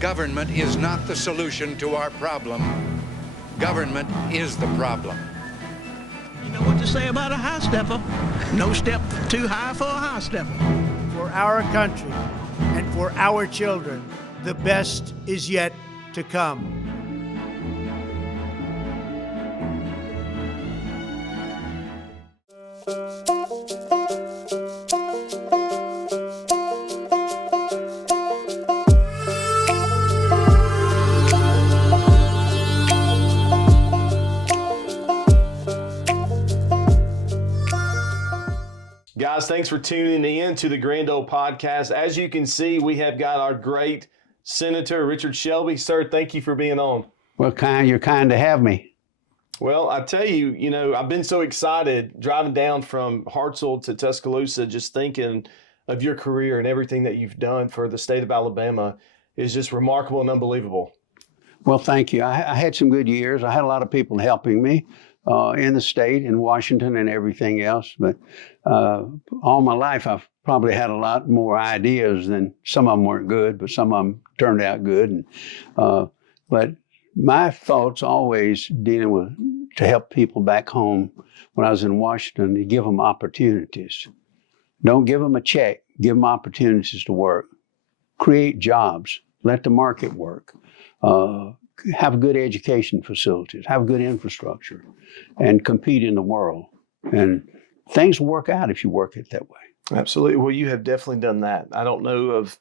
Government is not the solution to our problem. Government is the problem. You know what to say about a high stepper. No step too high for a high stepper. For our country and for our children, the best is yet to come. Guys, thanks for tuning in to the Grand Old Podcast. As you can see, we have got our great Senator Richard Shelby. Sir, thank you for being on. Well, you're kind to have me. Well, I tell you, I've been so excited driving down from Hartselle to Tuscaloosa, just thinking of your career and everything that you've done for the state of Alabama is just remarkable and unbelievable. Well, thank you. I had some good years. I had a lot of people helping me in the state, in Washington and everything else. But all my life, I've probably had a lot more ideas than some of them weren't good, but some of them turned out good. And, but my thoughts always dealing with to help people back home when I was in Washington, to give them opportunities. Don't give them a check, give them opportunities to work. Create jobs, let the market work. Have good education facilities, have good infrastructure, and compete in the world. And things work out if you work it that way. Absolutely. Well, you have definitely done that. I don't know of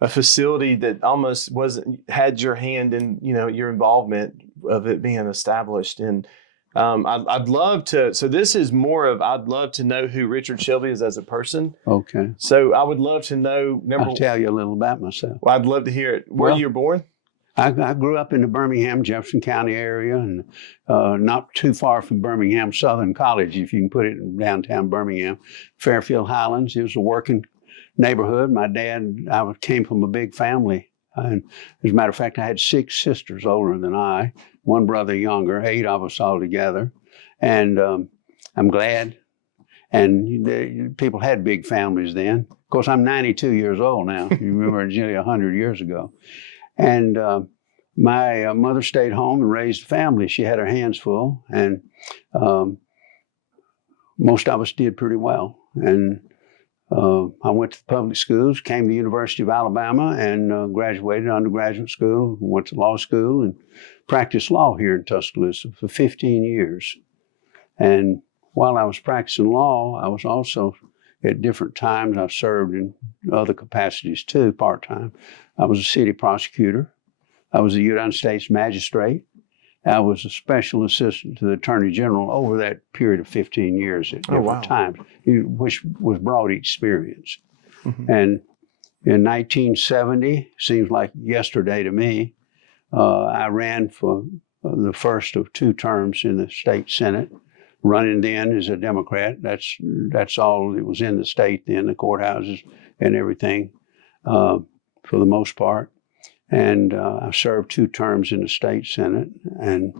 a facility that almost had your hand in, your involvement of it being established. And I'd love to, so this is more of, I'd love to know who Richard Shelby is as a person. Okay. So I would love to know. I'll tell you a little about myself. Well, I'd love to hear it. Where you were born? I grew up in the Birmingham, Jefferson County area, and not too far from Birmingham Southern College, if you can put it in downtown Birmingham. Fairfield Highlands, it was a working neighborhood. My dad, I came from a big family. And as a matter of fact, I had 6 sisters older than I, 1 brother younger, 8 of us all together. And I'm glad. And people had big families then. Of course, I'm 92 years old now. You remember, nearly 100 years ago. And my mother stayed home and raised a family. She had her hands full, and most of us did pretty well. And I went to the public schools, came to the University of Alabama, and graduated undergraduate school, went to law school, and practiced law here in Tuscaloosa for 15 years. And while I was practicing law, I was also, at different times, I've served in other capacities too, part-time. I was a city prosecutor. I was a United States magistrate. I was a special assistant to the Attorney General over that period of 15 years at different times, which was broad experience. Mm-hmm. And in 1970, seems like yesterday to me, I ran for the first of 2 terms in the state Senate, running then as a Democrat. That's all that was in the state then, the courthouses and everything. For the most part. And I served 2 terms in the state Senate and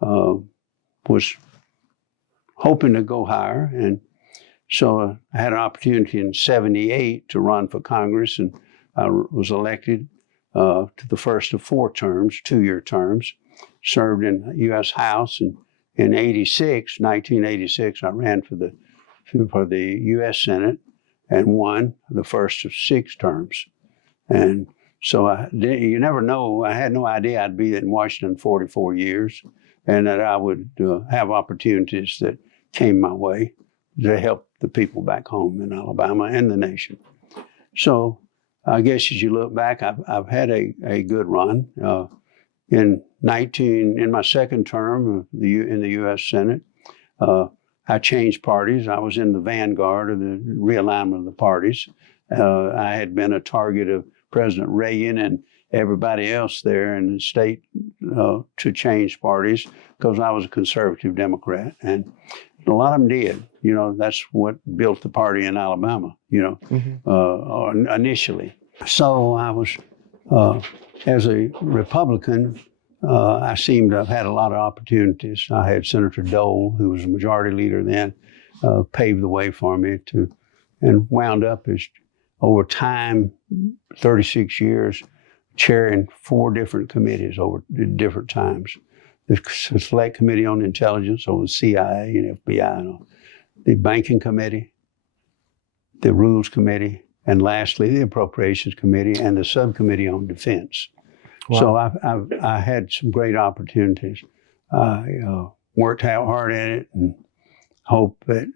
was hoping to go higher. And so I had an opportunity in 78 to run for Congress, and I was elected to the first of 4 terms, 2-year terms, served in the U.S. House. And in 1986, I ran for the U.S. Senate and won the first of 6 terms. And so you never know. I had no idea I'd be in Washington 44 years and that I would have opportunities that came my way to help the people back home in Alabama and the nation. So I guess as you look back, I've had a good run. In my second term in the U.S. Senate, I changed parties. I was in the vanguard of the realignment of the parties. I had been a target of President Reagan and everybody else there in the state to change parties because I was a conservative Democrat. And a lot of them did. That's what built the party in Alabama, initially. So I was, as a Republican, I seemed to have had a lot of opportunities. I had Senator Dole, who was a majority leader then, paved the way for me and wound up as, over time, 36 years, chairing 4 different committees over different times. The Select Committee on Intelligence over the CIA and FBI, and the Banking Committee, the Rules Committee, and lastly, the Appropriations Committee and the Subcommittee on Defense. Wow. So I had some great opportunities. I worked out hard at it and hope that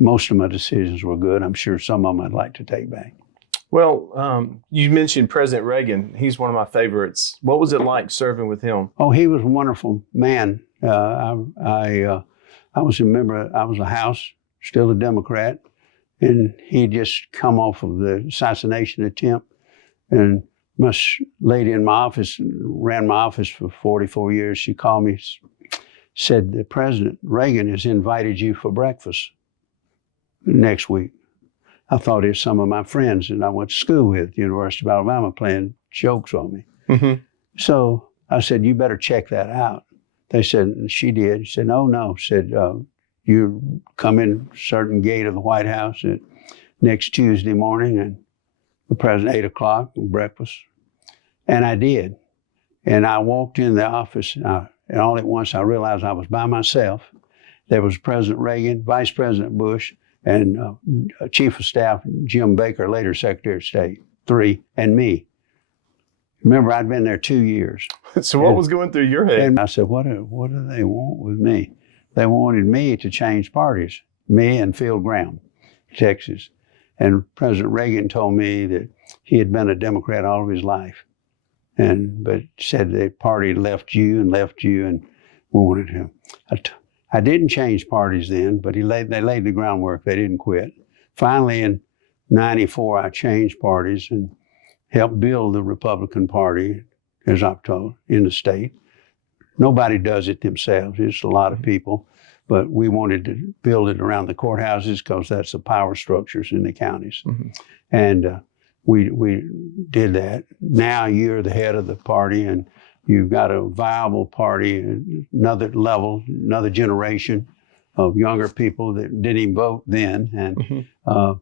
most of my decisions were good. I'm sure some of them I'd like to take back. Well, you mentioned President Reagan. He's one of my favorites. What was it like serving with him? Oh, he was a wonderful man. I was a member. I was a House, still a Democrat, and he had just come off of the assassination attempt. And my lady in my office, ran my office for 44 years, she called me, said that President Reagan has invited you for breakfast next week. I thought it was some of my friends that I went to school with, the University of Alabama, playing jokes on me. Mm-hmm. So I said, you better check that out. They said, and she did. She said, no. Said, you come in certain gate of the White House next Tuesday morning, and the president, 8 o'clock, breakfast. And I did. And I walked in the office, and all at once I realized I was by myself. There was President Reagan, Vice President Bush, and Chief of Staff Jim Baker, later Secretary of State, 3, and me. Remember, I'd been there 2 years. So what was going through your head? And I said, what do they want with me? They wanted me to change parties, me and Phil Graham, Texas. And President Reagan told me that he had been a Democrat all of his life, but said the party left you, and we wanted him. I didn't change parties then, but they laid the groundwork. They didn't quit. Finally, in '94, I changed parties and helped build the Republican Party, as I've told, in the state. Nobody does it themselves. It's a lot of people, but we wanted to build it around the courthouses because that's the power structures in the counties. Mm-hmm. And we did that. Now you're the head of the party, and you've got a viable party, another level, another generation of younger people that didn't even vote then. And mm-hmm.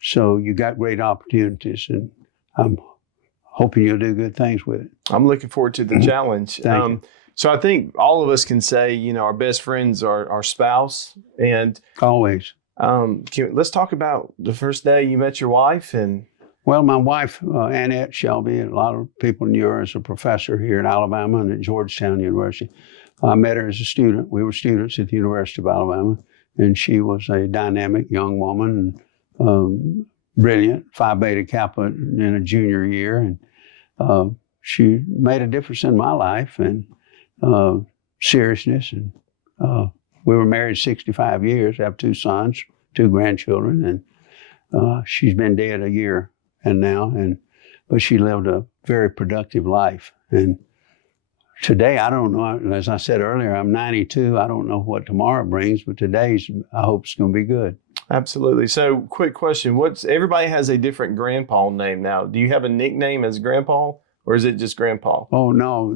So you got great opportunities, and I'm hoping you'll do good things with it. I'm looking forward to the challenge. Thank you. So I think all of us can say, our best friends are our spouse. And always. Let's talk about the first day you met your wife. Well, my wife, Annette Shelby, and a lot of people knew her as a professor here in Alabama and at Georgetown University. I met her as a student. We were students at the University of Alabama, and she was a dynamic young woman, brilliant, Phi Beta Kappa in a junior year. And she made a difference in my life and seriousness. And we were married 65 years, have 2 sons, 2 grandchildren, and she's been dead a year but she lived a very productive life. And today, I don't know, as I said earlier, I'm 92. I don't know what tomorrow brings, but today's, I hope it's going to be good. Absolutely. So, quick question. Everybody has a different grandpa name now. Do you have a nickname as Grandpa, or is it just Grandpa? Oh, no.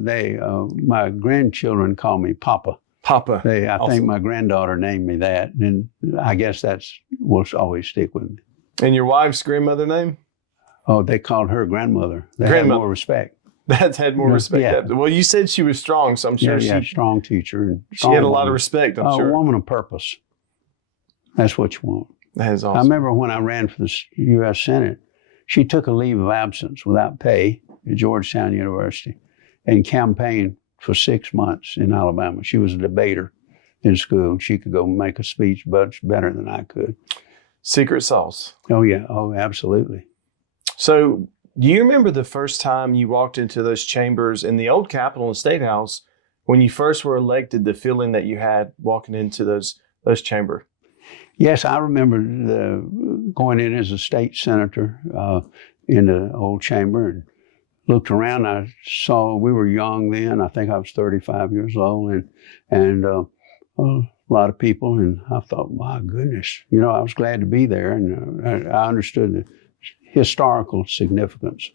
My grandchildren call me Papa. Papa. I think my granddaughter named me that, and I guess will always stick with me. And your wife's grandmother name? Oh, they called her grandmother. They had more respect. That's had more respect. Yeah. Well, you said she was strong, so I'm sure strong teacher. And she had a lot of respect, I'm sure. A woman of purpose. That's what you want. That is awesome. I remember when I ran for the U.S. Senate, she took a leave of absence without pay at Georgetown University and campaigned for 6 months in Alabama. She was a debater in school. She could go make a speech much better than I could. Secret sauce. Oh, yeah. Oh, absolutely. So do you remember the first time you walked into those chambers in the old Capitol and State House when you first were elected, the feeling that you had walking into those chambers? Yes, I remember going in as a state senator in the old chamber and looked around. I saw we were young then. I think I was 35 years old, and a lot of people. And I thought, my goodness, I was glad to be there, and I understood the historical significance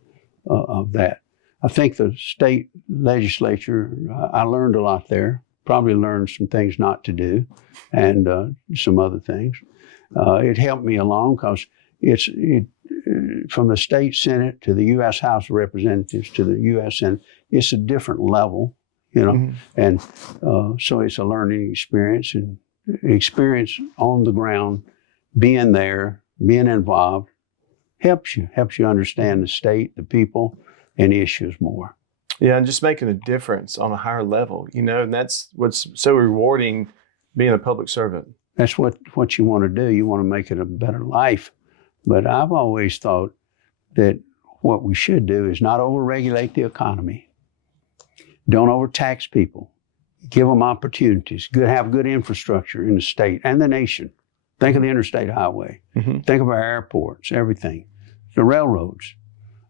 of that. I think the state legislature, I learned a lot there, probably learned some things not to do and some other things. It helped me along because from the state Senate to the U.S. House of Representatives to the U.S. Senate, it's a different level, you know, and so it's a learning experience and experience on the ground, being there, being involved, helps you understand the state, the people, and issues more. Yeah, and just making a difference on a higher level, you know, and that's what's so rewarding being a public servant. That's what you want to do. You want to make it a better life. But I've always thought that what we should do is not overregulate the economy. Don't overtax people. Give them opportunities. Have good infrastructure in the state and the nation. Think of the interstate highway. Think of our airports, everything. The railroads.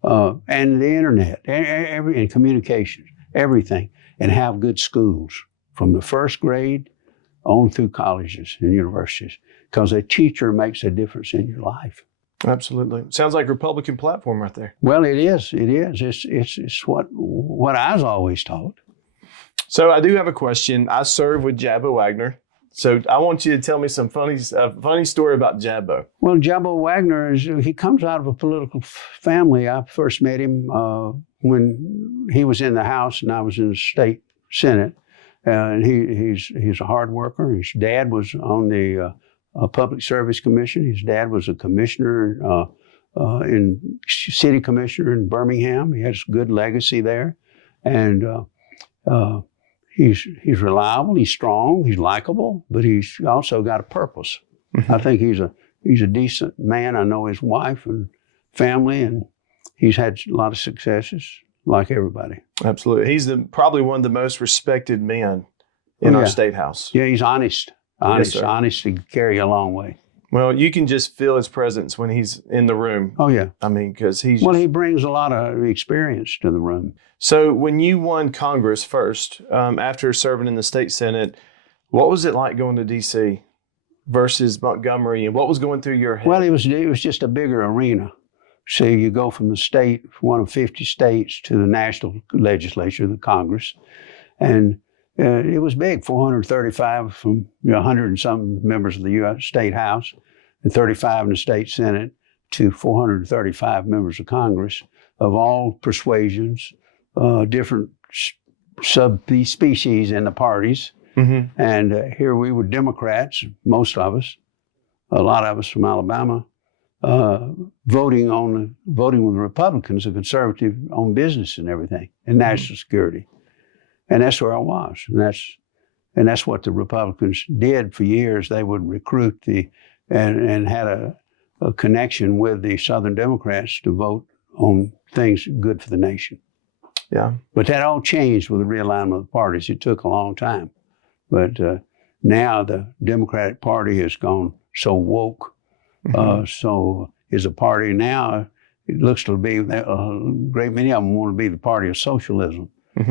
And the internet, and communications, everything, and have good schools from the first grade on through colleges and universities, because a teacher makes a difference in your life. Absolutely. Sounds like a Republican platform right there. Well, it is. It is. It's what I was always taught. So I do have a question. I serve with Jabbo Wagner. So I want you to tell me some funny story about Jabbo. Well, Jabbo Wagner he comes out of a political family. I first met him when he was in the House and I was in the state Senate. And he's a hard worker. His dad was on the Public Service Commission. His dad was a commissioner city commissioner in Birmingham. He has a good legacy there, and he's reliable. He's strong. He's likable, but he's also got a purpose. I think he's a decent man. I know his wife and family, and he's had a lot of successes, like everybody. Absolutely, he's probably one of the most respected men in our state house. Yeah, he's honest. Yes, honest to carry a long way. Well, you can just feel his presence when he's in the room. Oh, yeah. I mean, because he brings a lot of experience to the room. So when you won Congress first, after serving in the state Senate, what was it like going to D.C. versus Montgomery, and what was going through your head? Well, it was just a bigger arena. So you go from the state, one of 50 states, to the national legislature, the Congress, and it was big, 435 from 100 and some members of the U.S. State House and 35 in the State Senate to 435 members of Congress of all persuasions, different subspecies in the parties. And here we were Democrats, most of us, a lot of us from Alabama, voting with Republicans, a conservative on business and everything, and national security. And that's where I was. And that's what the Republicans did for years. They would recruit and had a connection with the Southern Democrats to vote on things good for the nation. Yeah. But that all changed with the realignment of the parties. It took a long time. But now the Democratic Party has gone so woke. So is a party now, it looks to be, a great many of them want to be the party of socialism.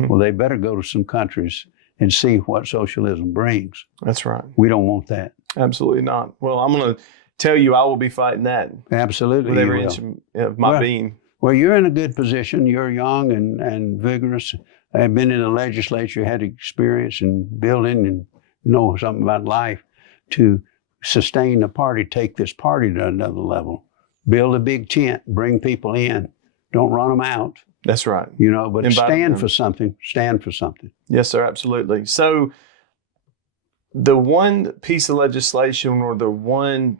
Well, they better go to some countries and see what socialism brings. That's right. We don't want that. Absolutely not. Well, I'm going to tell you, I will be fighting that. Absolutely. With every inch of my being. Well, you're in a good position. You're young and vigorous. I've been in the legislature, had experience in building and know something about life to sustain the party, take this party to another level. Build a big tent, bring people in. Don't run them out. That's right. But stand for something. Stand for something. Yes, sir, absolutely. So the one piece of legislation or the one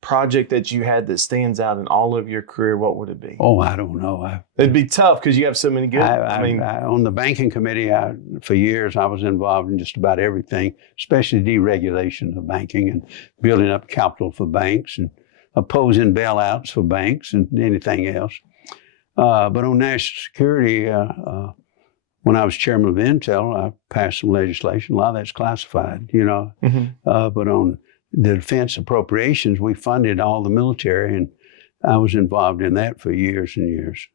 project that you had that stands out in all of your career, what would it be? Oh, I don't know. It'd be tough because you have so many good. On the banking committee, for years, I was involved in just about everything, especially deregulation of banking and building up capital for banks and opposing bailouts for banks and anything else. But on national security, when I was chairman of Intel, I passed some legislation. A lot of that's classified, But on the defense appropriations, we funded all the military, and I was involved in that for years and years.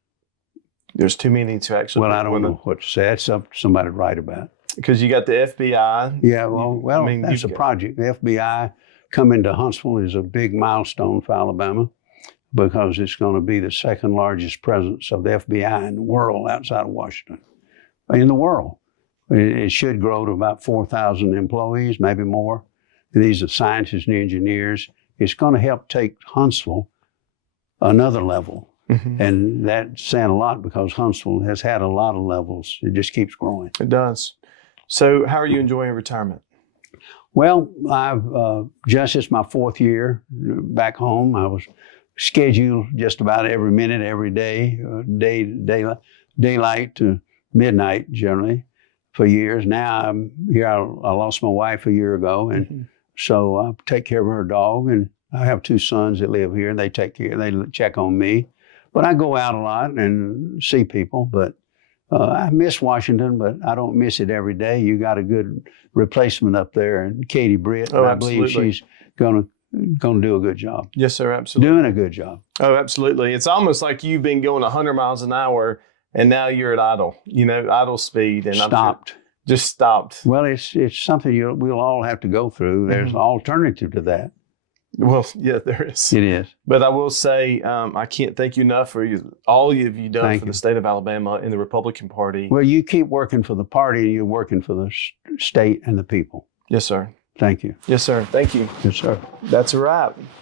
There's too many to actually. Well, I don't know what to say. That's up to somebody to write about. Because you got the FBI. Yeah, that's a project. The FBI coming to Huntsville is a big milestone for Alabama, because it's going to be the second largest presence of the FBI in the world outside of Washington. In the world. It should grow to about 4,000 employees, maybe more. These are scientists and engineers. It's going to help take Huntsville another level. Mhm. And that's saying a lot because Huntsville has had a lot of levels. It just keeps growing. It does. So how are you enjoying retirement? Well, I've just it's my 4th year back home. I was scheduled just about every minute, every day, daylight to midnight generally for years. Now I'm here. I lost my wife a year ago, and so I take care of her dog. And I have 2 sons that live here. They take care. They check on me. But I go out a lot and see people. But I miss Washington, but I don't miss it every day. You got a good replacement up there, and Katie Britt. Oh, I believe absolutely. she's going to do a good job. Yes, sir. Absolutely. Doing a good job. Oh, absolutely. It's almost like you've been going 100 miles an hour and now you're at idle speed. And Stopped. Just stopped. Well, it's something we'll all have to go through. There's an alternative to that. Well, yeah, there is. It is. But I will say, I can't thank you enough for all you've done Thank for you. the state of Alabama and the Republican Party. Well, you keep working for the party, and you're working for the state and the people. Yes, sir. Thank you. Yes, sir. Thank you. Yes, sir. That's a wrap.